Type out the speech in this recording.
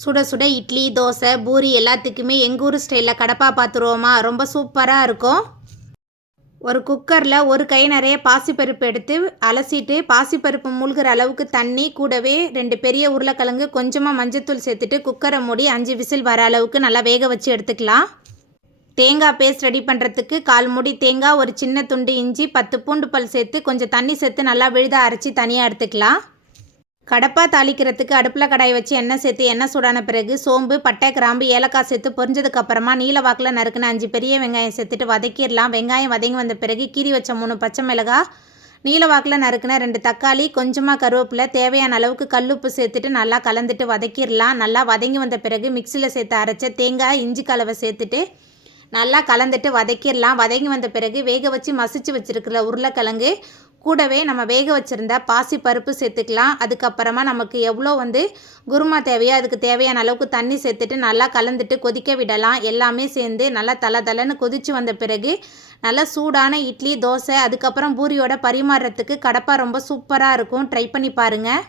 சுட சுட இட்லி, தோசை, பூரி எல்லாத்துக்குமே எங்கள் ஊர் ஸ்டைலில் கடப்பா பார்த்துருவோமா? ரொம்ப சூப்பராக இருக்கும். ஒரு குக்கரில் ஒரு கை நிறைய பாசிப்பருப்பு எடுத்து அலசிட்டு, பாசிப்பருப்பு மூழ்கிற அளவுக்கு தண்ணி, கூடவே 2 பெரிய உருளைக்கிழங்கு, கொஞ்சமாக மஞ்சத்தூள் சேர்த்துட்டு குக்கரை மூடி 5 விசில் வர அளவுக்கு நல்லா வேக வச்சு எடுத்துக்கலாம். தேங்காய் பேஸ்ட் ரெடி பண்ணுறதுக்கு 1/4 மூடி தேங்காய், ஒரு சின்ன துண்டு இஞ்சி, 10 பூண்டு பல் சேர்த்து கொஞ்சம் தண்ணி சேர்த்து நல்லா விழுத அரைச்சி தனியாக எடுத்துக்கலாம். கடப்பா தாளிக்கிறதுக்கு அடுப்பில் கடாய் வச்சு எண்ணெய் சேர்த்து எண்ணெய் சூடான பிறகு சோம்பு, பட்டை, கிராம்பு, ஏலக்காய் சேர்த்து பொரிஞ்சதுக்கப்புறமா நீல வாக்கில் நறுக்குன 5 பெரிய வெங்காயம் சேர்த்துட்டு வதக்கிடலாம். வெங்காயம் வதங்கி வந்த பிறகு கீரி வச்ச 3 பச்சை மிளகாய், நீல வாக்கில் நறுக்குன 2 தக்காளி, கொஞ்சமாக கருவேப்பிலை, தேவையான அளவுக்கு கல்லுப்பு சேர்த்துட்டு நல்லா கலந்துட்டு வதக்கிடலாம். நல்லா வதங்கி வந்த பிறகு மிக்சியில் சேர்த்து அரைச்ச தேங்காய், இஞ்சி கலவை சேர்த்துட்டு நல்லா கலந்துட்டு வதக்கிடலாம். வதங்கி வந்த பிறகு வேக வச்சு மசிச்சு வச்சுருக்கிற உருளைக்கிழங்கு, கூடவே நம்ம வேக வச்சுருந்த பாசி பருப்பு சேர்த்துக்கலாம். அதுக்கப்புறமா நமக்கு எவ்வளோ குருமா தேவையோ அதுக்கு தேவையான அளவுக்கு தண்ணி சேர்த்துட்டு நல்லா கலந்துட்டு கொதிக்க விடலாம். எல்லாமே சேர்ந்து நல்லா தளன்னு கொதித்து வந்த பிறகு நல்லா சூடான இட்லி, தோசை, அதுக்கப்புறம் பூரியோட பரிமாறுறதுக்கு கடப்பா ரொம்ப சூப்பராக இருக்கும். ட்ரை பண்ணி பாருங்கள்.